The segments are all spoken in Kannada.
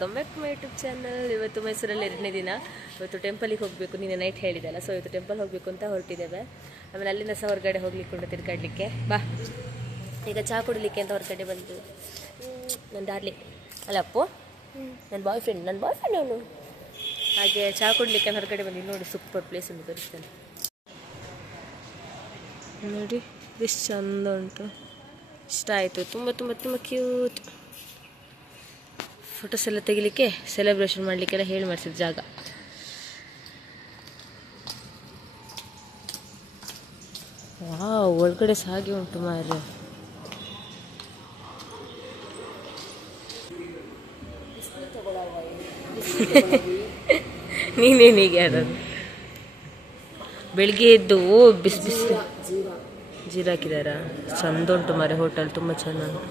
Welcome back to my YouTube channel. ಇವತ್ತು ಮೈಸೂರಲ್ಲಿ 2ನೇ ದಿನ. ಇವತ್ತು ಟೆಂಪಲಿಗೆ ಹೋಗಬೇಕು, ನೀನು ನೈಟ್ ಹೇಳಿದೆಲ್ಲ. ಸೊ ಇವತ್ತು ಟೆಂಪಲ್ ಹೋಗಬೇಕು ಅಂತ ಹೊರಟಿದ್ದೇವೆ. ಆಮೇಲೆ ಅಲ್ಲಿಂದ ಸಹ ಹೊರಗಡೆ ಹೋಗ್ಲಿಕ್ಕೆ ಉಂಟು, ತಿರ್ಗಾಡಲಿಕ್ಕೆ. ಬಾ, ಈಗ ಚಹಾ ಕುಡಲಿಕ್ಕೆ ಅಂತ ಹೊರಗಡೆ ಬಂದು. ನನ್ನ ಡಾರ್ಲಿಂಗ್ ಅಲ್ಲ ಅಪ್ಪು, ನನ್ನ ಬಾಯ್ ಫ್ರೆಂಡ್ ಅವನು. ಹಾಗೆ ಚಹಾ ಕುಡಲಿಕ್ಕೆ ಹೊರಗಡೆ ಬಂದು. ನೋಡಿ ಸೂಪರ್ ಪ್ಲೇಸ್ ಉಂಟು, ತೋರಿಸ್ತೇನೆ ನೋಡಿ. ಎಷ್ಟು ಚಂದ ಉಂಟು, ಇಷ್ಟ ಆಯಿತು. ತುಂಬ ತುಂಬ ತುಂಬ ಕ್ಯೂಟ್. ಫೋಟೋಸ್ ಎಲ್ಲ ತೆಗಿಲಿಕ್ಕೆ, ಸೆಲೆಬ್ರೇಷನ್ ಮಾಡಲಿಕ್ಕೆಲ್ಲ ಹೇಳಿ ಮಾಡಿಸಿದ ಜಾಗ. ವಾವ್, ಒಳಗಡೆ ಸಾಗೆ ಉಂಟು ಮಾರ್ರೆ. ನೀನೇನೀಗೆ ಅದನ್ನು ಬೆಳಿಗ್ಗೆ ಎದ್ದು ಬಿಸಿ ಬಿಸಿ ಜೀರಾ ಹಾಕಿದಾರ. ಚಂದ ಉಂಟು ಮಾರೆ ಹೋಟೆಲ್, ತುಂಬ ಚೆನ್ನಾಗಿ.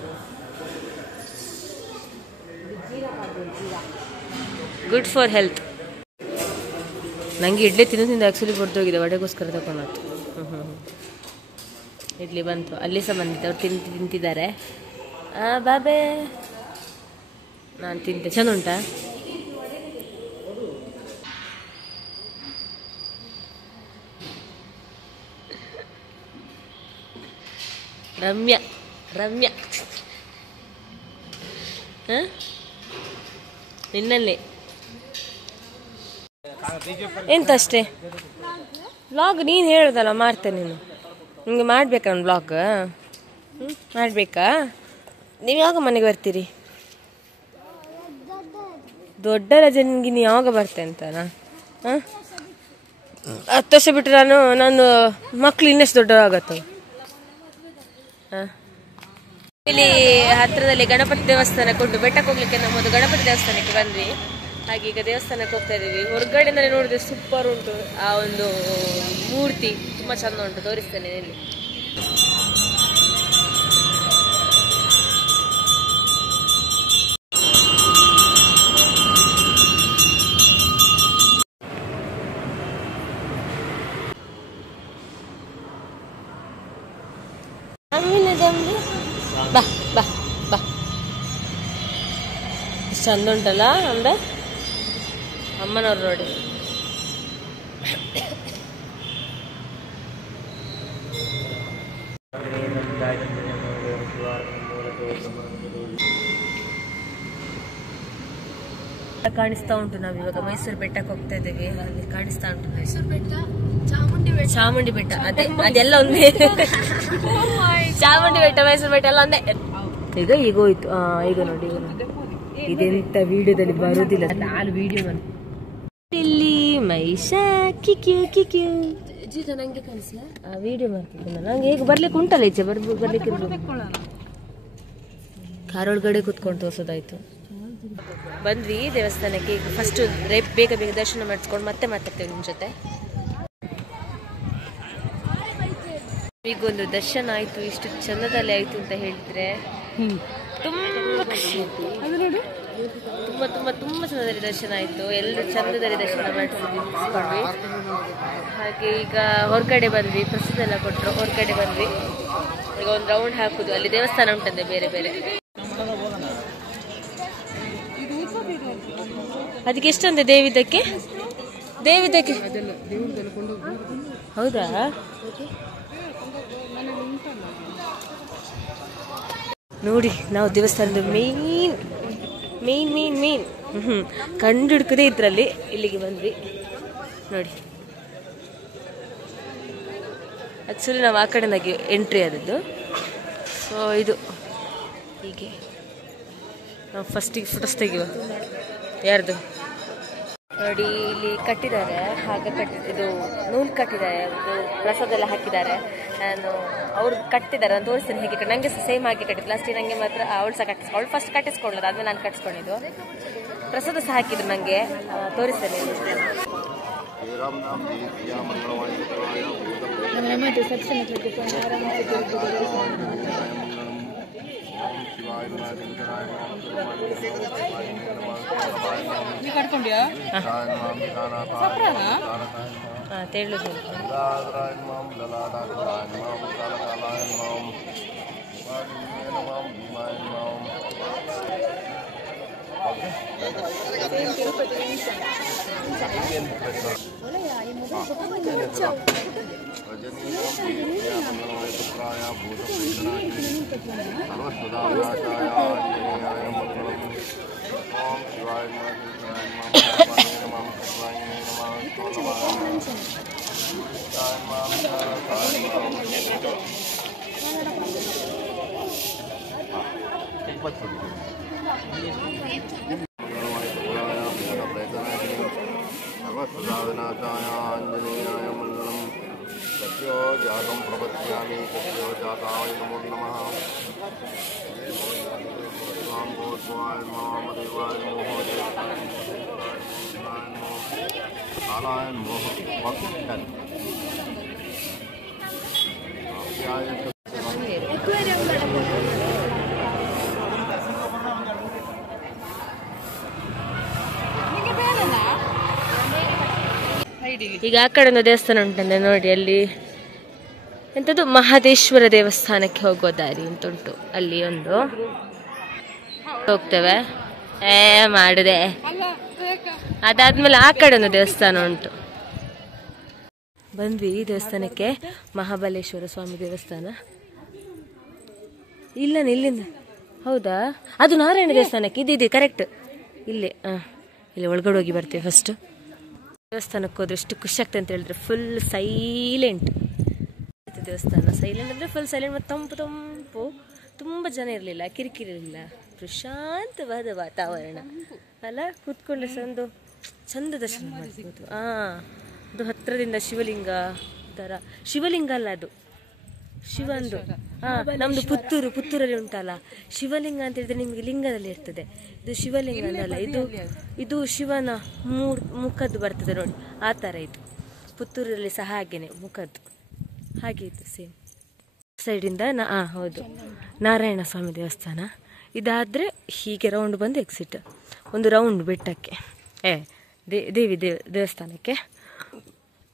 Good for health. ನನಗೆ ಇಡ್ಲಿ ತಿಂದು ಆ್ಯಕ್ಚುಲಿ ಹೊರಟೋಗಿದೆ, ವಡೆಗೋಸ್ಕರ ತಗೊಂಡು. ಇಡ್ಲಿ ಬಂತು, ಅಲ್ಲಿ ಸಹ ಬಂದಿತ್ತು. ಅವ್ರು ತಿಂತಿದ್ದಾರೆ. ಬಾಬೆ ನಾನು ತಿಂತೆ. ಚಂದ ಉಂಟಾ? ರಮ್ಯಾ ನಿನ್ನನ್ನೇ ಎಂತ ಅಷ್ಟೇ ವ್ಲಾಗ್ ನೀನು ಹೇಳುದಲ್ಲ, ಮಾಡ್ತೇನೆ. ನೀನು ನಿಮಗೆ ಮಾಡ್ಬೇಕಾ ಒಂದು ವ್ಲಾಗ್? ಮಾಡಬೇಕಾ? ನೀವು ಯಾವಾಗ ಮನೆಗೆ ಬರ್ತೀರಿ? ದೊಡ್ಡ ರಜೆ ನಿನಗೆ ನೀವು ಯಾವಾಗ ಬರ್ತೇನೆ ಅಂತನಾ? 10 ವರ್ಷ ಬಿಟ್ಟರೆ ನಾನು ಮಕ್ಕಳು ಇನ್ನಷ್ಟು ದೊಡ್ಡವಾಗತ್ತವೆ. ಇಲ್ಲಿ ಹತ್ತಿರದಲ್ಲಿ ಗಣಪತಿ ದೇವಸ್ಥಾನಕ್ಕೆ ಉಂಟು. ಬೆಟ್ಟಕ್ಕೆ ಹೋಗ್ಲಿಕ್ಕೆ ನಮ್ಮದು ಗಣಪತಿ ದೇವಸ್ಥಾನಕ್ಕೆ ಬಂದ್ವಿ. ಹಾಗೆ ಈಗ ದೇವಸ್ಥಾನಕ್ಕೆ ಹೋಗ್ತಾ ಇದ್ದೀವಿ. ಹೊರಗಡೆಯಿಂದಲೇ ನೋಡಿದ್ರೆ ಸೂಪರ್ ಉಂಟು. ಆ ಒಂದು ಮೂರ್ತಿ ತುಂಬ ಚಂದ ಉಂಟು, ತೋರಿಸ್ತೇನೆ ಇಲ್ಲಿ. ಬಾ ಬಾ ಬಾ, ಚಂದ ಉಂಟಲ್ಲ ಅಂದ್ರೆ ಅಮ್ಮನವ್ರು ನೋಡಿ. ಕಾಣಿಸ್ತಾ ಉಂಟು. ನಾವಿವಾಗ ಮೈಸೂರು ಬೆಟ್ಟಕ್ಕೆ ಹೋಗ್ತಾ ಇದ್ದೇವೆ. ಅಲ್ಲಿ ಕಾಣಿಸ್ತಾ ಉಂಟು ಮೈಸೂರು ಬೆಟ್ಟ, ಚಾಮುಂಡಿ ಬೆಟ್ಟ. ಅದೆಲ್ಲ ಒಂದೇ. ಚಾಮುಂಡಿ ಬೆಟ್ಟ, ಮೈಸೂರು ಬೆಟ್ಟ ಎಲ್ಲ ಒಂದೇ. ಈಗ ಹೋಯ್ತು. ಈಗ ನೋಡಿ, ಇದೆಂತ ವಿಡಿಯೋದಲ್ಲಿ ಬರೋದಿಲ್ಲ. ನಾನು ವಿಡಿಯೋ ಬಂದು ಇಲ್ಲಿ ಮೈಷಾ ಕಿಕ್ಯೂ ಕಿಕ್ಯೂ ಜೀತ ನಂಗೆ ಕಳಿಸಿಲ್ಲ. ವಿಡಿಯೋ ಮಾಡ್ತಿದ್ದೆ ನಂಗೆ. ಹೇಗೆ ಬರ್ಲಿಕ್ಕೆ ಉಂಟಲ್ಲ, ಈಚೆ ಬರ್ಲಿಕ್ಕೆ ಕಾರ್ ಒಳಗಡೆ ಕೂತ್ಕೊಂಡು ತೋರ್ಸೋದಾಯ್ತು. ಬಂದ್ವಿ ದೇವಸ್ಥಾನಕ್ಕೆ. ಈಗ ಫಸ್ಟ್ ಬೇಗ ಬೇಗ ದರ್ಶನ ಮಾಡಿಸ್ಕೊಂಡು ಮತ್ತೆ ಮಾತಾಡ್ತೇವೆ ನಿಮ್ಮ ಜೊತೆ. ಈಗೊಂದು ದರ್ಶನ ಆಯ್ತು. ಇಷ್ಟು ಚಂದದಲ್ಲಿ ಆಯ್ತು ಅಂತ ಹೇಳಿದ್ರೆ ತುಂಬ ಖುಷಿ ಆಯ್ತು. ತುಂಬ ತುಂಬ ತುಂಬ ಚಂದದಲ್ಲಿ ದರ್ಶನ ಆಯ್ತು. ಎಲ್ಲರೂ ಚಂದದಲ್ಲಿ ದರ್ಶನ ಮಾಡಿಸ್ಕೊಂಡ್ವಿ. ಹಾಗೆ ಈಗ ಹೊರಗಡೆ ಬಂದ್ವಿ, ಪ್ರಸಾದ ಎಲ್ಲ ಕೊಟ್ಟರು. ಹೊರಗಡೆ ಬಂದ್ವಿ. ಈಗ ಒಂದು ರೌಂಡ್ ಹಾಕುದು. ಅಲ್ಲಿ ದೇವಸ್ಥಾನ ಉಂಟಂತೆ ಬೇರೆ ಬೇರೆ. ಅದಕ್ಕೆ ಎಷ್ಟಂತೆ ದೇವಿದಕ್ಕೆ? ಹೌದಾ? ನೋಡಿ, ನಾವು ದೇವಸ್ಥಾನದ ಮೇನ್ ಕಂಡು ಹಿಡ್ಕದೆ ಇದ್ರಲ್ಲಿ ಇಲ್ಲಿಗೆ ಬಂದ್ವಿ. ನೋಡಿ, ಆ್ಯಕ್ಚುಲಿ ನಾವು ಆ ಕಡೆನಾಗಿ ಎಂಟ್ರಿ ಆದದ್ದು. ಸೊ ಇದು ಹೀಗೆ ನಾವು ಫಸ್ಟಿಗೆ ಫೋಟೋಸ್ ತೆಗೆಯುವ. ಯಾರ್ದು ನೋಡಿ, ಇಲ್ಲಿ ಕಟ್ಟಿದ್ದಾರೆ. ಹಾಗೆ ಇದು ನೂಲು ಕಟ್ಟಿದ್ದಾರೆ, ಇದು ಪ್ರಸಾದ ಎಲ್ಲ ಹಾಕಿದ್ದಾರೆ. ಅವ್ರು ಕಟ್ಟಿದ್ದಾರೆ, ನಾನು ತೋರಿಸ್ತೇನೆ ಹೇಗೆ. ನನಗೆ ಸೇಮ್ ಆಗಿ ಕಟ್ಟಿದ್ದು. ಲಾಸ್ಟಿಗೆ ನನಗೆ ಮಾತ್ರ ಅವಳು ಸಹ ಅವಳು ಫಸ್ಟ್ ಕಟ್ಟಿಸ್ಕೊಳ್ಳೋದು, ಆದ್ಮೇಲೆ ನಾನು ಕಟ್ಟಿಸ್ಕೊಂಡಿದ್ದು. ಪ್ರಸಾದ ಸಹ ಹಾಕಿದ್ರು ನನಗೆ, ತೋರಿಸ್ತೇನೆ. ಈಗ ಆ ಕಡೆ ಒಂದು ದೇವಸ್ಥಾನ ಉಂಟಂದ್ರೆ ನೋಡಿ, ಅಲ್ಲಿ ಎಂಥದ್ದು ಮಹದೇಶ್ವರ ದೇವಸ್ಥಾನಕ್ಕೆ ಹೋಗೋ ದಾರಿ ಅಂತ ಉಂಟು. ಅಲ್ಲಿ ಒಂದು ಹೋಗ್ತೇವೆ. ಮಾಡಿದೆ. ಅದಾದ್ಮೇಲೆ ಆ ಕಡೆ ಒಂದು ದೇವಸ್ಥಾನ ಉಂಟು. ಬಂದ್ವಿ ಈ ದೇವಸ್ಥಾನಕ್ಕೆ, ಮಹಾಬಲೇಶ್ವರ ಸ್ವಾಮಿ ದೇವಸ್ಥಾನ. ಇಲ್ಲ ಇಲ್ಲಿಂದ ಹೌದಾ, ಅದು ನಾರಾಯಣ ದೇವಸ್ಥಾನಕ್ಕೆ ಇದೆ ಕರೆಕ್ಟ್. ಇಲ್ಲಿ ಇಲ್ಲಿ ಒಳಗಡೆ ಹೋಗಿ ಬರ್ತೀವಿ. ಫಸ್ಟ್ ದೇವಸ್ಥಾನಕ್ಕೆ ಹೋದ್ರೆ ಎಷ್ಟು ಖುಷಿ ಆಗ್ತದೆ ಅಂತ ಹೇಳಿದ್ರೆ, ಫುಲ್ ಸೈಲೆಂಟ್ ದೇವಸ್ಥಾನ. ಸೈಲೆಂಟ್ ಅಂದ್ರೆ ಫುಲ್ ಸೈಲೆಂಟ್, ಮತ್ತು ತಂಪು ತಂಪು, ತುಂಬ ಜನ ಇರಲಿಲ್ಲ, ಕಿರಿಕಿರಿ ಇರಲಿಲ್ಲ, ಪ್ರಶಾಂತವಾದ ವಾತಾವರಣ ಅಲ್ಲ. ಕೂತ್ಕೊಂಡ್ರೆ ಒಂದು ಚಂದ ದರ್ಶನ ಮಾಡ್ಬೋದು. ಅದು ಹತ್ತಿರದಿಂದ ಶಿವಲಿಂಗ ಥರ, ಶಿವಲಿಂಗ ಅಲ್ಲ ಅದು ಶಿವಂದು. ನಮ್ದು ಪುತ್ತೂರಲ್ಲಿ ಉಂಟಲ್ಲ ಶಿವಲಿಂಗ ಅಂತ ಹೇಳಿದ್ರೆ ನಿಮಗೆ ಲಿಂಗದಲ್ಲಿ ಇರ್ತದೆ. ಇದು ಶಿವಲಿಂಗ ಅಲ್ಲ, ಇದು ಶಿವನ ಮುಖದ್ದು ಬರ್ತದೆ ನೋಡಿ, ಆ ಥರ. ಇದು ಪುತ್ತೂರಲ್ಲಿ ಸಹ ಹಾಗೇನೆ ಮುಖದ್ದು ಹಾಗೆ ಇತ್ತು ಸೇಮ್. ಸೈಡಿಂದ ಹೌದು ನಾರಾಯಣ ಸ್ವಾಮಿ ದೇವಸ್ಥಾನ. ಇದಾದರೆ ಹೀಗೆ ರೌಂಡ್ ಬಂದು ಎಕ್ಸಿಟ್, ಒಂದು ರೌಂಡ್ ಬೆಟ್ಟಕ್ಕೆ ದೇವಿ ದೇವಸ್ಥಾನಕ್ಕೆ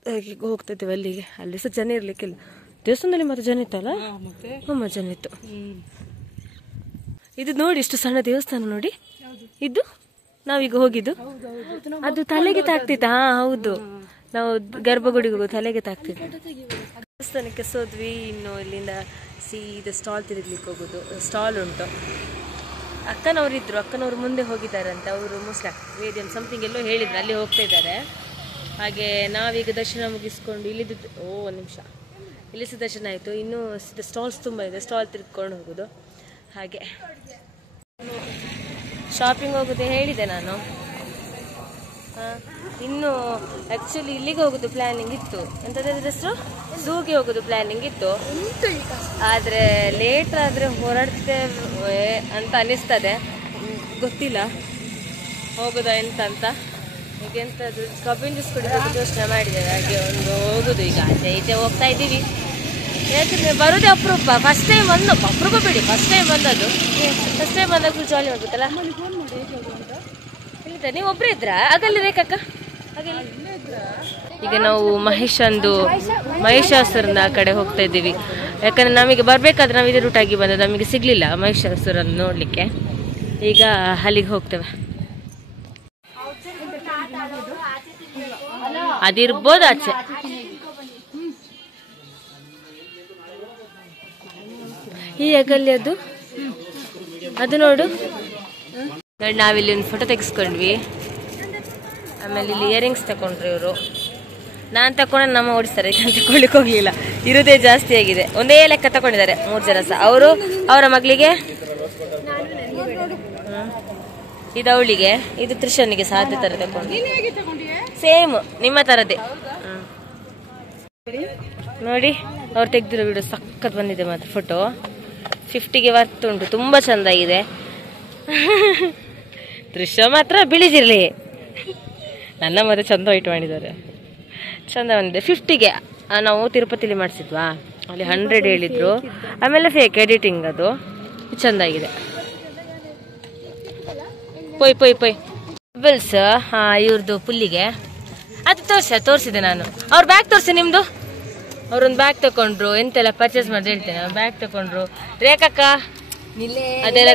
ಹಾಗೆ ಹೋಗ್ತಿದ್ದೇವೆ ಅಲ್ಲಿಗೆ. ಅಲ್ಲಿ ಸಹ ಜನ ಇರಲಿಕ್ಕಿಲ್ಲ ದೇವಸ್ಥಾನದಲ್ಲಿ, ಮತ್ತೆ ಜನ ಇತ್ತಲ್ಲ, ಜನ ಇತ್ತು. ಇದು ನೋಡಿ ಇಷ್ಟು ಸಣ್ಣ ದೇವಸ್ಥಾನ ನೋಡಿ. ಇದು ನಾವೀಗ ಹೋಗಿದ್ದು, ಅದು ತಲೆಗೆ ತಾಗ್ತಿತ್ತು. ಹೌದು, ನಾವು ಗರ್ಭಗುಡಿಗೆ ಹೋಗೋದು ತಲೆಗೆ ತಾಗ್ತಿತ್ತು. ದೇವಸ್ಥಾನಕ್ಕೆ ಸೋದ್ವಿ. ಇನ್ನು ಇಲ್ಲಿಂದ ಸೀದಾ ಸ್ಟಾಲ್ ತಿರುಗ್ಲಿಕ್ಕೆ ಹೋಗೋದು. ಸ್ಟಾಲ್ ಉಂಟು. ಅಕ್ಕನವರು ಮುಂದೆ ಹೋಗಿದ್ದಾರಂತೆ. ಅವರು ಮುಸ್ಲಿಂ ವೇದಿಯಂ ಸಮಥಿಂಗ್ ಎಲ್ಲೋ ಹೇಳಿದ್ರು, ಅಲ್ಲಿ ಹೋಗ್ತಾ ಇದ್ದಾರೆ. ಹಾಗೆ ನಾವೀಗ ದರ್ಶನ ಮುಗಿಸ್ಕೊಂಡು ಇಲ್ಲಿದ್ದು ಒಂದು ನಿಮಿಷ ಇಲ್ಲಿ ಸಹ ದರ್ಶನ ಆಯಿತು. ಇನ್ನೂ ಸ್ಟಾಲ್ಸ್ ತುಂಬ ಇದೆ, ಸ್ಟಾಲ್ ತಿರ್ಕೊಂಡು ಹೋಗೋದು. ಹಾಗೆ ಶಾಪಿಂಗ್ ಹೋಗೋದು ಹೇಳಿದೆ ನಾನು. ಇನ್ನು ಆ್ಯಕ್ಚುಲಿ ಇಲ್ಲಿಗೆ ಹೋಗೋದು ಪ್ಲ್ಯಾನಿಂಗ್ ಇತ್ತು, ಎಂಥದ್ದು ಹೆಸರು ಝೂಗೆ ಹೋಗೋದು ಪ್ಲ್ಯಾನಿಂಗ್ ಇತ್ತು. ಆದರೆ ಲೇಟ್ ಆದರೆ ಹೊರಡ್ತೇವೆ ಅಂತ ಅನ್ನಿಸ್ತದೆ, ಗೊತ್ತಿಲ್ಲ ಹೋಗೋದಾ ಎಂತ ಅಂತ. ಈಗ ಎಂಥದ್ದು ಕಬ್ಬಿನ ಜ್ಯೂಸ್ ಕುಡಿಯೋದು ಯೋಚನೆ ಮಾಡಿದ್ದೇವೆ. ಹಾಗೆ ಒಂದು ಹೋಗೋದು ಈಗ ಆಚೆ ಈಚೆ ಹೋಗ್ತಾ ಇದ್ದೀವಿ. ಯಾಕಂದರೆ ಬರೋದೇ ಅಪರೂಪ, ಫಸ್ಟ್ ಟೈಮ್ ಅಪರೂಪ ಬಿಡಿ, ಫಸ್ಟ್ ಟೈಮ್ ಬಂದದ್ದು. ಫಸ್ಟ್ ಟೈಮ್ ಬಂದಾಗ ಜಾಲಿ ಮಾಡ್ಬೇಕಲ್ಲ. ಇಲ್ಲ ನೀವು ಒಬ್ಬರೇ ಇದ್ರಾ? ಆಗಲ್ಲಿ ರೇಖಕ್ಕ ಹಾಗೆಲ್ಲ. ಈಗ ನಾವು ಮಹಿಷಾಸುರನ ಆ ಕಡೆ ಹೋಗ್ತಾ ಇದ್ದೀವಿ. ಯಾಕಂದರೆ ನಮಗೆ ಬರಬೇಕಾದ್ರೆ ನಾವು ಇದೇ ರೂಟಾಗಿ ಬಂದದ್ದು, ನಮಗೆ ಸಿಗಲಿಲ್ಲ ಮಹಿಷಾಸುರನ ನೋಡಲಿಕ್ಕೆ. ಈಗ ಅಲ್ಲಿಗೆ ಹೋಗ್ತೇವೆ. ಅದಿರ್ಬೋದು ಆಚೆ. ಈ ಆಗಲ್ಲಿ ಅದು ನೋಡು. ನಾವಿಲ್ಲಿ ಒಂದು ಫೋಟೋ ತೆಗೆಸ್ಕೊಂಡ್ವಿ. ಆಮೇಲೆ ಇಲ್ಲಿ ಇಯರಿಂಗ್ಸ್ ತಗೊಂಡ್ರಿ ಇವರು. ನಾನು ತಗೊಂಡು ನಮ್ಮ ಓಡಿಸ್ತಾರೆ, ತಗೊಳ್ಳಿಕ್ಕೆ ಹೋಗ್ಲಿಲ್ಲ, ಇರೋದೇ ಜಾಸ್ತಿ ಆಗಿದೆ. ಒಂದೇ ಲೆಕ್ಕ ತಗೊಂಡಿದ್ದಾರೆ 3 ಜನ ಸಹ. ಅವರು ಅವರ ಮಗಳಿಗೆ, ಇದು ಅವಳಿಗೆ, ಇದು ತ್ರಿಷನ್ನಿಗೆ ಸಹ ಅದೇ ತರ ತಗೊಂಡು, ಸೇಮ್ ನಿಮ್ಮ ತರದೇ. ನೋಡಿ ಅವ್ರು ತೆಗ್ದಿರೋ ವಿಡಿಯೋ ಸಖತ್ ಬಂದಿದೆ. ಮತ್ತೆ ಫೋಟೋ 50ಗೆ ವರ್ತ್ ಉಂಟು, ತುಂಬಾ ಚಂದ ಆಗಿದೆ. ದೃಶ್ಯ ಮಾತ್ರ ಬಿಳಿಜಿರ್ಲಿ, ನನ್ನ ಮತ್ತೆ ಚಂದ ವೈಟ್ ಮಾಡಿದ್ದಾರೆ, ಚಂದ ಬಂದಿದೆ. 50ಗೆ ನಾವು ತಿರುಪತಿಲಿ ಮಾಡಿಸಿದ್ವಾ, ಅಲ್ಲಿ 100 ಹೇಳಿದ್ರು. ಆಮೇಲೆ ಫೇಕ್ ಎಡಿಟಿಂಗ್, ಅದು ಚಂದಾಗಿದೆ. ಪೊಯ್ ಬಿಲ್ಸ್ ಇವ್ರದ್ದು ಪುಲ್ಲಿಗೆ ಅದು ತೋರಿಸಿದೆ ನಾನು. ಅವ್ರ ಬ್ಯಾಗ್ ತೋರಿಸಿ ನಿಮ್ದು. ಅವ್ರೊಂದು ಬ್ಯಾಗ್ ತಗೊಂಡ್ರು, ಎಂತೆಲ್ಲ ಪರ್ಚೇಸ್ ಮಾಡಿ ಹೇಳ್ತೇನೆ. ಬ್ಯಾಗ್ ತಗೊಂಡ್ರು. ರೇಖಕ್ಕ ಅದೆಲ್ಲ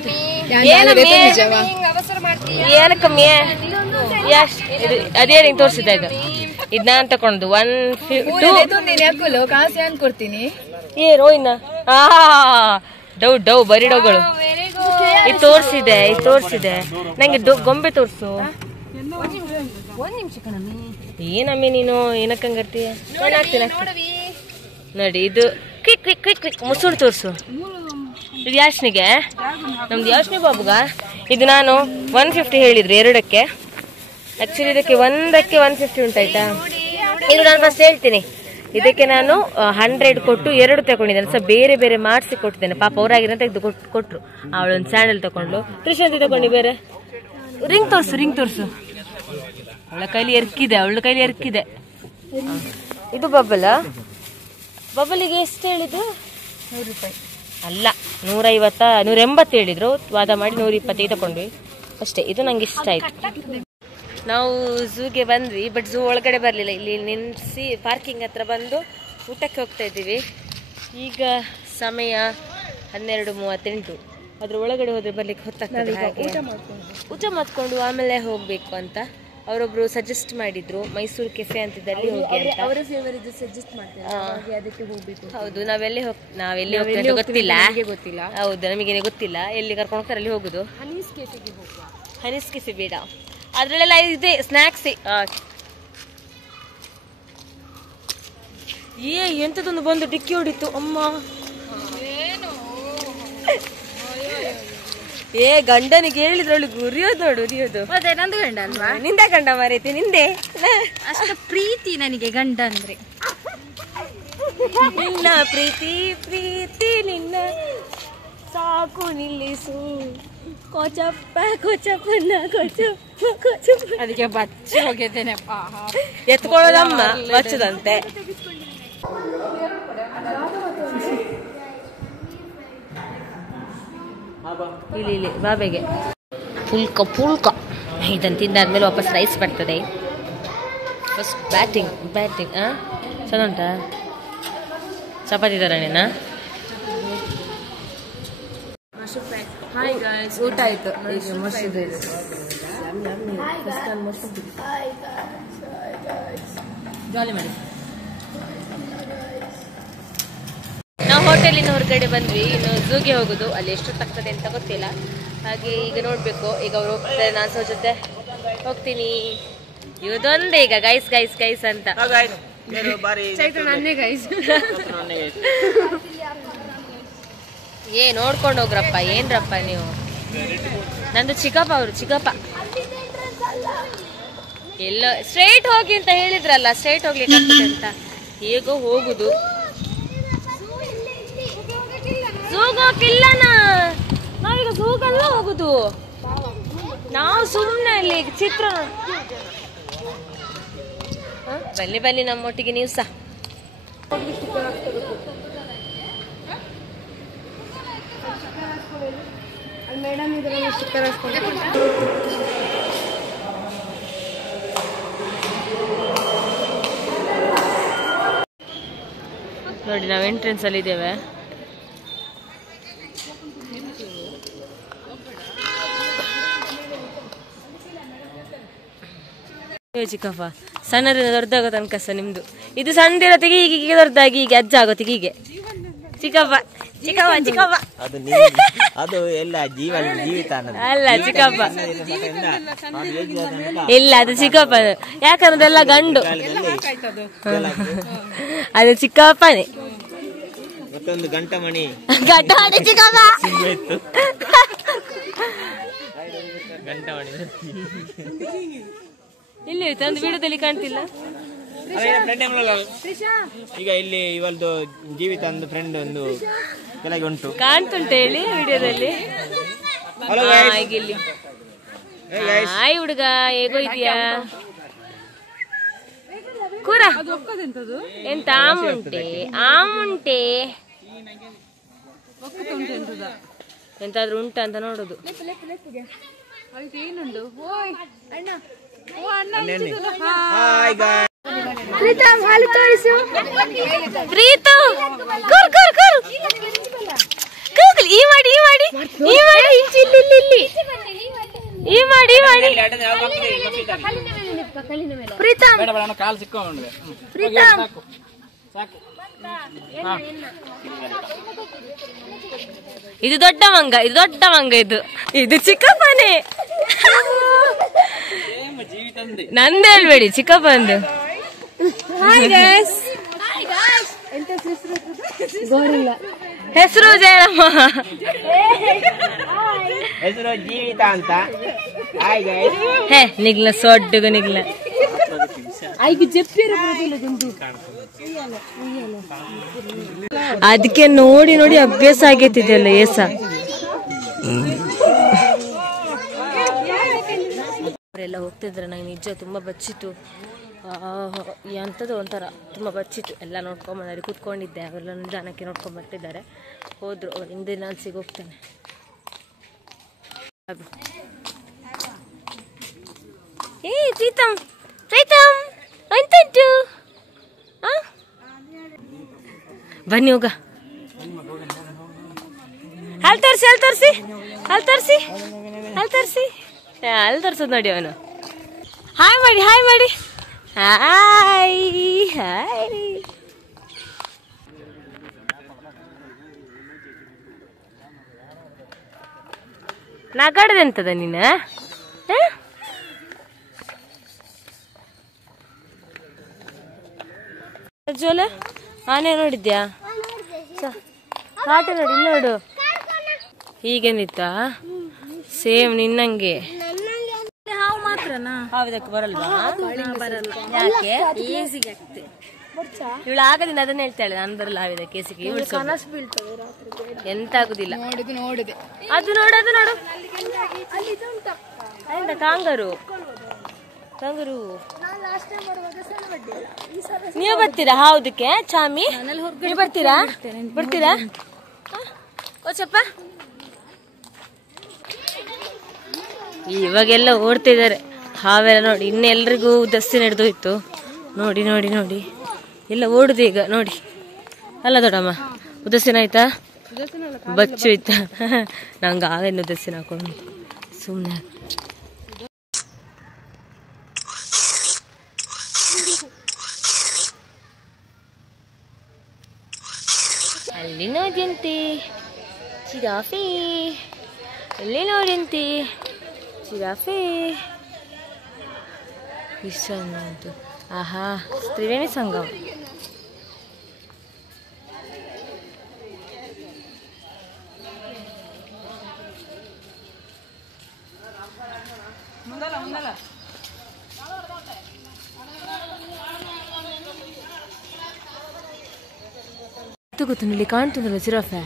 ಅದೇ ಹಿಂಗೆ ತೋರಿಸಿದ್ದೆ ಇದು ನಾನು ತಗೊಂಡು 150 ಕಾಸೆ ಅನ್ಕೊಡ್ತೀನಿ. ಏನು ಇನ್ನ ಡೌ ಬರೀ ಡೌಗಳು ಇದು ತೋರಿಸಿದೆ ನಂಗೆ ಗೊಂಬೆ ತೋರಿಸು. ಏನಮ್ಮಿ ನೀನು ಏನಕ್ಕಂಗರ್ತೀಯ ನೋಡಿ. ಇದು ಕ್ವಿಕ್ ಕ್ವಿಕ್ ಕ್ವಿಕ್ ಕ್ವಿಕ್ ಮುಸುಳು ತೋರಿಸು. ಇದು ಯಾಶ್ನಿಗೆ, ನಮ್ದು ಯಾಶ್ನಿ ಬಾಬುಗ. ಇದು ನಾನು 150 ಹೇಳಿದ್ರು ಎರಡಕ್ಕೆ. ಆಕ್ಚುಲಿ ಇದಕ್ಕೆ ಒಂದಕ್ಕೆ 150 ಉಂಟಾಯ್ತಾ. ಇದು ನಾನು ಫಸ್ಟ್ ಹೇಳ್ತೀನಿ, ಇದಕ್ಕೆ ನಾನು 100 ಕೊಟ್ಟು 2 ತಗೊಂಡಿದ್ದೇನೆ. ಸ್ವಲ್ಪ ಬೇರೆ ಬೇರೆ ಮಾಡಿಸಿ ಕೊಟ್ಟಿದ್ದೇನೆ. ಪಾಪ ಅವರಾಗಿರೋ ತೆಗೆದು ಕೊಟ್ಟರು. ಅವಳೊಂದು ಸ್ಯಾಂಡಲ್ ತಗೊಂಡ್ಲು. ಕೃಷ್ಣಂತಿ ತಗೊಂಡು ಬೇರೆ ರಿಂಗ್ ತೋರಿಸು. ಅವಳ ಕೈಲಿ ಎರ್ಕಿದೆ. ಇದು ಬಬ್ಬಲಿಗೆ ಎಷ್ಟು ಹೇಳಿದ್ದು? 100 ರೂಪಾಯಿ ಅಲ್ಲ, 150 180 ಹೇಳಿದ್ರು. ವಾದ ಮಾಡಿ 120 ತಗೊಂಡ್ವಿ ಅಷ್ಟೇ. ಇದು ನಂಗೆ ಇಷ್ಟ ಆಯ್ತು. ನಾವು ಝೂಗೆ ಬಂದ್ವಿ, ಬಟ್ ಝೂ ಒಳಗಡೆ ಬರಲಿಲ್ಲ. ಇಲ್ಲಿ ನಿಲ್ಲಿಸಿ ಪಾರ್ಕಿಂಗ್ ಹತ್ರ ಬಂದು ಊಟಕ್ಕೆ ಹೋಗ್ತಾ ಇದ್ದೀವಿ. ಈಗ ಸಮಯ 12:38. ಅದ್ರ ಒಳಗಡೆ ಹೋದ್ರೆ ಬರ್ಲಿಕ್ಕೆ ಹೊತ್ತಾಗ್ತದೆ. ಹಾಗೆ ಊಟ ಮಾಡ್ಕೊಂಡು ಆಮೇಲೆ ಹೋಗ್ಬೇಕು ಅಂತ ಅವರೊಬ್ರು ಸಜೆಸ್ಟ್ ಮಾಡಿದ್ರು. ಮೈಸೂರು ಕೆಫೆ ಅಂತಿದ್ದಲ್ಲಿ ಹೋಗಿ ಅಂತ. ಅವರ ಫೇವರಿಟ್ ಸಜೆಸ್ಟ್ ಮಾಡ್ತಾರೆ, ಅದಕ್ಕೆ ಹೋಗ್ಬೇಕು. ಹೌದು, ನಾವೆಲ್ಲಿ ಹೋಗ್ತೇವೆ ಗೊತ್ತಿಲ್ಲ. ಹೌದು, ನಮಗೇನೆ ಗೊತ್ತಿಲ್ಲ. ಎಲ್ಲಿ ಕರ್ಕೊಂಡು ಹೋಗ್ತಾರೆ ಅಲ್ಲಿ ಹೋಗುದು. ಹನೀಸ್ ಕೆಫೆ ಬೇಡ, ಅದ್ರಲ್ಲೆಲ್ಲ ಇದೆ ಸ್ನಾಕ್ಸ್. ಎಂತದೊಂದು ಬಂದು ಡಿಕ್ಕಿ ಹೊಡಿತು ಅಮ್ಮ. ಗಂಡನಿಗೆ ಹೇಳಿದ್ರೊಳು ಉರಿಯೋದು ನೋಡು, ಉರಿಯೋದು. ಅದೇ ನಂದು ಗಂಡ ಅಲ್ವಾ? ನಿಂದ ಗಂಡ ಮರೈತಿ, ನಿಂದೆ ಅಷ್ಟು ಪ್ರೀತಿ ನನಗೆ ಗಂಡ ಅಂದ್ರೆ. ನಿನ್ನ ಪ್ರೀತಿ ನಿನ್ನ ಸಾಕು ನಿಲ್ಲಿಸು. ಕೋಚಪ್ಪನ ಅದಕ್ಕೆ ಬಚ್ಚ ಹೋಗಿದ್ದೇನೆ. ಎತ್ಕೊಳ್ಳೋದಮ್ಮ ಬಚ್ಚದಂತೆ. ಇಲ್ಲಿ ಬಾಬೆಗೆ ಪುಲ್ಕ ಇದನ್ನು ತಿಂದಾದ್ಮೇಲೆ ವಾಪಸ್ ರೈಸ್ ಬರ್ತದೆ. ಫಸ್ಟ್ ಬ್ಯಾಟಿಂಗ್ ಚಂದ ಉಂಟಾ? ಚಪಾತಿ ತರನೇನಾ? ಊಟ ಆಯ್ತು. ಜಾಲಿ ಮಾಡಿ. ನಾವು ಹೋಟೆಲಿನ ಹೊರಗಡೆ ಬಂದ್ವಿ. ಇನ್ನು ಝೂಗೆ ಹೋಗುದು. ಅಲ್ಲಿ ಎಷ್ಟೊತ್ತಾಗ್ತದೆ ಅಂತ ಗೊತ್ತಿಲ್ಲ. ಹಾಗೆ ಈಗ ನೋಡ್ಬೇಕು. ಈಗ ಅವ್ರು ಹೋಗ್ತಾರೆ, ನಾನು ಸಹ ಜೊತೆ ಹೋಗ್ತೀನಿ. ಇದೊಂದೇ ಈಗ ಗೈಸ್ ಅಂತ. ನೋಡ್ಕೊಂಡು ಹೋಗ್ರಪ್ಪ. ಏನ್ರಪ್ಪ ನೀವು? ನಂದು ಚಿಕ್ಕಪ್ಪ ಎಲ್ಲ ಸ್ಟ್ರೈಟ್ ಹೋಗಿ ಅಂತ ಹೇಳಿದ್ರಲ್ಲ, ಸ್ಟ್ರೈಟ್ ಹೋಗ್ಲಿಕ್ಕೆ ಆಗ್ತದೆ ಅಂತ. ಹೇಗೋ ಹೋಗುದು. ಝೂಗೋಕಿಲ್ಲನಾ? ನಾವೀಗ ಝೂಗಲ್ಲ ಹೋಗುದು. ನಾವು ಸುಮ್ಮನೆ ಅಲ್ಲಿ ಚಿತ್ರ ಬನ್ನಿ ನಮ್ಮೊಟ್ಟಿಗೆ ನೀವು ಸಹ. ನೋಡಿ, ನಾವು ಎಂಟ್ರೆನ್ಸ್ ಅಲ್ಲಿ ಇದ್ದೇವೆ. ಚಿಕ್ಕಪ್ಪ ಸಣ್ಣದಿಂದ ದೊಡ್ಡಾಗೋ ತನಕ ಸಹ ನಿಮ್ದು ಇದು ಸಣ್ಣದಿರ ತೆಗಿ, ಹೀಗೆ ದೊಡ್ಡದಾಗಿ ಹೀಗೆ ಅಜ್ಜ ಆಗೋತಿ ಹೀಗೆ. ಚಿಕ್ಕಪ್ಪ ಅದು ಎಲ್ಲ ಜೀವಿತ ಅಲ್ಲ ಚಿಕ್ಕಪ್ಪ, ಇಲ್ಲ ಅದು ಚಿಕ್ಕಪ್ಪ. ಯಾಕಂದ್ರೆ ಅದೆಲ್ಲ ಗಂಡು, ಅದು ಚಿಕ್ಕಪ್ಪನೇ. ಮತ್ತೊಂದು ಗಂಟಮಣಿ ಚಿಕ್ಕಪ್ಪ ಗಂಟಮಣಿ ಇಲ್ಲಿ ಒಂದು ವಿಡಿಯೋದಲ್ಲಿ ಕಾಣ್ತಿಲ್ಲ. ಈಗ ಇಲ್ಲಿ ಇವಲ್ದು ಜೀವಿತ ಒಂದು ಫ್ರೆಂಡ್ ಒಂದು ಕೆಳಗೆ ಉಂಟು, ಕಾಣ್ತುಂಟು ಹೇಳಿ ವಿಡಿಯೋದಲ್ಲಿ. ಹಾಯ್ ಹುಡುಗ, ಹೇಗೋ ಇದೆಯಾ? ಕೂರ ಎಂತ ಆಮುಂಟೆ ಎಂತಾದ್ರೂ ಉಂಟ ಅಂತ ನೋಡುದು. ಪ್ರೀತು ಈ ಮಾಡಿ ಪ್ರೀತಮ್ ಕಾಲು ಸಿಕ್ಕೊಂಡಿದೆ ಪ್ರೀತಮ್ ಸಾಕು. ಇದು ದೊಡ್ಡ ಮಂಗ, ಇದು ದೊಡ್ಡ ಮಂಗ, ಇದು ಚಿಕ್ಕಪ್ಪನೇ. ನಂದು ಹೇಳ್ಬೇಡಿ, ಚಿಕ್ಕಪ್ಪಂದು. ಹೆಸರು ಜಯರಮ್ಮ, ಹೆಸರು ಜೀವಿತ ಅಂತ. ಹೇ ನಿಗ್ಲ ಸೊಡ್ಡುಗ ನಿಗ್ಲ ಅದಕ್ಕೆ ನೋಡಿ ನೋಡಿ ಅಭ್ಯಾಸ ಆಗೈತಿದೆಯಲ್ಲ ಏಸ. ಅವರೆಲ್ಲ ಹೋಗ್ತಿದ್ರೆ ನಂಗೆ ನಿಜ ತುಂಬ ಬಚ್ಚಿತ್ತು. ಎಂಥದ್ದು ಒಂಥರ ತುಂಬ ಬಚ್ಚಿತ್ತು. ಎಲ್ಲ ನೋಡ್ಕೊಂಬಂದ್ರೆ ಕೂತ್ಕೊಂಡಿದ್ದೆ, ಅವರೆಲ್ಲ ನಿಧಾನಕ್ಕೆ ನೋಡ್ಕೊಂಬರ್ತಿದ್ದಾರೆ. ಹೋದ್ರು, ಅವ್ರು ಹಿಂದೆ ನಾನು ಸಿಗೋಗ್ತೇನೆ. ಏ ಪ್ರೀತಮ್, ಪ್ರೀತಮ್ ಎಂತುಂಟು? ಬನ್ನಿ ಹೋಗ. ಅಲ್ಲಿ ತೋರಿಸಿ, ಅಲ್ಲಿ ತೋರಿಸಿ, ಅಲ್ಲಿ ತೋರಿಸಿ, ಅಲ್ಲಿ ತೋರಿಸಿ, ಅಲ್ಲಿ ತೋರ್ಸೋದು ನೋಡಿ ಅವನು. ಹಾಯ್ ಮಾಡಿ, ಹಾಯ್ ಮಾಡಿ, ಹಾಯ್ ಹಾಯ್. ನಗಾಡದೆಂತದ ನೀನು? ಜೋಲೆ ಆನೆ ನೋಡಿದ್ಯಾ? ಕಾಟ ನೋಡಿ, ನೋಡು ಹೀಗೆ ನಿಂತ ಸೇಮ್ ನಿನ್ನಂಗೆ. ಹಾವು ಮಾತ್ರನಾ? ಹಾವಿದಕ್ಕೆ ಬರಲ್ವಾ? ಬರಲ್ಲ. ಯಾಕೆ? ಈಸಿಗೆ ಆಗ್ತದೆ. ಇವಳು ಆಗದಿಂದ ಅದನ್ನ ಹೇಳ್ತಾಳೆ, ನಾನು ಬರಲ್ಲ ಹಾವಿದ ಕೇಸಿಗೆ. ಇವಳು ಎಂತ ಆಗುದಿಲ್ಲ. ನೋಡುದು ಅದು ನೋಡು, ಅದು ನೋಡು, ಎಂತ ಕಾಂಗರು, ಕಾಂಗರು. ನೀವು ಬರ್ತೀರಾ ಹಾವುದಕ್ಕೆ? ಚಾಮಿ ನೀವು ಬರ್ತೀರಾ? ಬರ್ತೀರಾ ಓಚಪ್ಪ? ಇವಾಗೆಲ್ಲ ಓಡ್ತಿದ್ದಾರೆ ಹಾವೆಲ್ಲ ನೋಡಿ. ಇನ್ನೆಲ್ರಿಗೂ ದಸ್ತಿ ನಡೆದೋಯ್ತು. ನೋಡಿ ನೋಡಿ ನೋಡಿ ಎಲ್ಲ ಓಡುದು ಈಗ ನೋಡಿ. ಅಲ್ಲ ದೊಡ್ಡಮ್ಮ, ಉದಸ್ಸಿನ ಆಯ್ತಾ? ಬಚ್ಚು ಆಯ್ತಾ? ನಂಗೆ ಆಗಿನ್ನು ಉದಸ್ಸಿನ ಹಾಕೊಂಡು ಸುಮ್ಮನೆ. ಅಲ್ಲಿ ನೋಡಿಂತಿ ಜಿರಾಫೆ, ಅಲ್ಲಿ ನೋಡಿಂತಿ ಜಿರಾಫೆ. ಇಷ್ಟು ಆಹಾ, ತ್ರಿವೇಣಿ ಸಂಗಮ. ಗೊತ್ತು ಇಲ್ಲಿ ಕಾಣ್ತದಲ್ಲ ಜಿರಾಫೆ.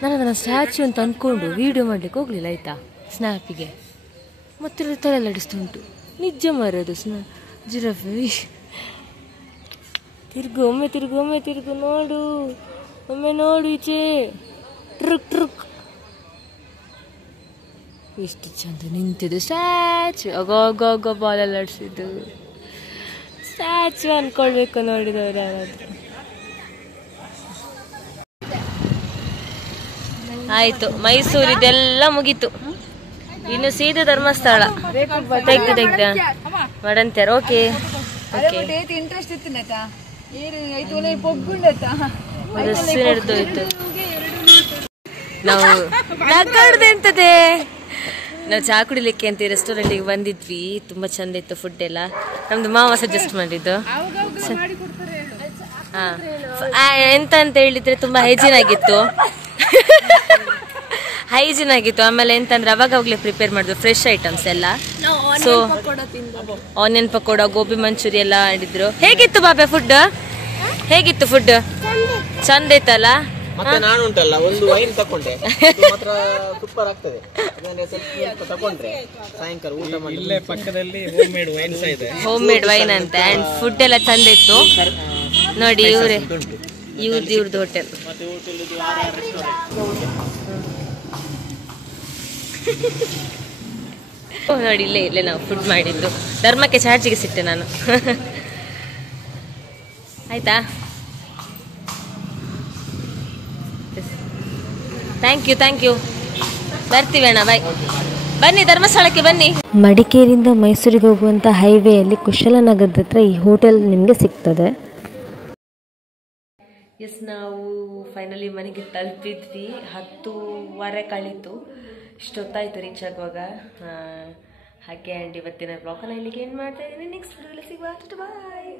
ನಾನು ಅದನ್ನು ಸ್ಟ್ಯಾಚ್ಯೂ ಅಂತ ಅಂದ್ಕೊಂಡು ವಿಡಿಯೋ ಮಾಡ್ಲಿಕ್ಕೆ ಹೋಗ್ಲಿಲ್ಲ ಆಯ್ತಾ, ಸ್ನ್ಯಾಪಿಗೆ. ಮತ್ತೆ ತಲೆಲ್ಲಾಡಿಸ್ತಾ ಉಂಟು. ನಿಜ ಮಾರೋದು ಜಿರಾಫೆ. ತಿರುಗು, ಒಮ್ಮೆ ತಿರುಗು, ಒಮ್ಮೆ ತಿರುಗು, ನೋಡು, ಒಮ್ಮೆ ನೋಡು ಈಚೆ. ಟ್ರುಕ್ ಟ್ರುಕ್. ಎಷ್ಟು ಚಂದ ನಿಂತಿದ್ದು ಸ್ಟ್ಯಾಚ್ಯೂ. ಆಗ ಬಾಲಲ್ಲಾಡಿಸಿದ್ದು ಸ್ಟ್ಯಾಚ್ಯೂ ಅನ್ಕೊಳ್ಬೇಕು ನೋಡಿದವ್ರು ಯಾರಾದ್ರು. ಆಯ್ತು, ಮೈಸೂರಿದೆಲ್ಲ ಮುಗೀತು. ಇನ್ನು ಸೀದಾ ಧರ್ಮಸ್ಥಳ. ತೆಗ್ದ ಮಾಡಂತಾರ. ಓಕೆ ಇಂಟ್ರೆಸ್ಟ್ ಇತ್ತು ನಡೆದೋಯ್ತು. ನಾವು ನಗಾಡ್ದೆಂತದೆ. ನಾವು ಚಹಾ ಕುಡಿಲಿಕ್ಕೆ ಅಂತ ರೆಸ್ಟೋರೆಂಟಿಗೆ ಬಂದಿದ್ವಿ. ತುಂಬಾ ಚಂದ ಇತ್ತು ಫುಡ್ ಎಲ್ಲ. ನಮ್ದು ಮಾವ ಸಜೆಸ್ಟ್ ಮಾಡಿದ್ದು. ಎಂತ ಅಂತ ಹೇಳಿದ್ರೆ ತುಂಬಾ ಹೈಜೀನ್ ಆಗಿತ್ತು. ಹೈಜೀನ್ ಆಗಿತ್ತು. ಆಮೇಲೆ ಎಂತಂದ್ರೆ ಅವಾಗಲೇ ಪ್ರಿಪೇರ್ ಮಾಡಿದ್ರು ಫ್ರೆಶ್ ಐಟಮ್ಸ್ ಎಲ್ಲ. ಸೊ ಆನಿಯನ್ ಪಕೋಡ, ಗೋಬಿ ಮಂಚೂರಿ ಎಲ್ಲ ಮಾಡಿದ್ರು. ಹೇಗಿತ್ತು ಬಾಬೆ ಫುಡ್? ಹೇಗಿತ್ತು ಫುಡ್? ಚಂದ ಇತ್ತಲ್ಲ. ಮತ್ತೆ ನಾನು ಉಂಟಲ್ಲ ಒಂದು ವೈನ್ ತಕೊಂಡೆ, ಮಾತ್ರ ಸೂಪರ್ ಆಗ್ತದೆ. ಸ್ವಲ್ಪ ತಕೊಂಡ್ರೆ ಸಾಯಂಕಾಲ ಊಟ ಮಾಡಿ. ಇಲ್ಲೇ ಪಕ್ಕದಲ್ಲಿ ಹೋಮ್ ಮೇಡ್ ವೈನ್ ಸಹ ಇದೆ. ಹೋಮ್ ಮೇಡ್ ವೈನ್ ಅಂತ. ಅಂಡ್ ಫುಡ್ ಎಲ್ಲ ಚಂದ ಇತ್ತು ನೋಡಿ. ಇವ್ರದ್ದು ಹೋಟೆಲ್. ನೋಡಿ ಇಲ್ಲೇ ನಾವು ಫುಡ್ ಮಾಡಿದ್ದು. ಧರ್ಮಕ್ಕೆ ಚಾರ್ಜಿಗೆ ಸಿಟ್ಟೆ ನಾನು. ಆಯ್ತಾ? ಥ್ಯಾಂಕ್ ಯು ಬರ್ತೀವಿ ಅಣ್ಣ, ಬಾಯ್. ಬನ್ನಿ ಧರ್ಮಸ್ಥಳಕ್ಕೆ ಬನ್ನಿ. ಮಡಿಕೇರಿಯಿಂದ ಮೈಸೂರಿಗೆ ಹೋಗುವಂಥ ಹೈವೇಯಲ್ಲಿ ಕುಶಲನಗರದ ಹತ್ರ ಈ ಹೋಟೆಲ್ ನಿಮಗೆ ಸಿಗ್ತದೆ. ಎಸ್, ನಾವು ಫೈನಲಿ ಮನೆಗೆ ತಲುಪಿದ್ವಿ. 10:15 ಕಳೀತು. ಇಷ್ಟೊತ್ತಾಯಿತು ರೀಚ್ ಆಗುವಾಗ. ಹಾಗೆ ಆ್ಯಂಡ್ ಇವತ್ತಿನ ಬ್ಲಾಗನ್ನು ಇಲ್ಲಿಗೆ ಏನು ಮಾಡ್ತಾ ಇದ್ದೀನಿ. ನೆಕ್ಸ್ಟ್ ವಿಡಿಯೋಲಿ ಸಿಗುವ. ಬಾಯ್.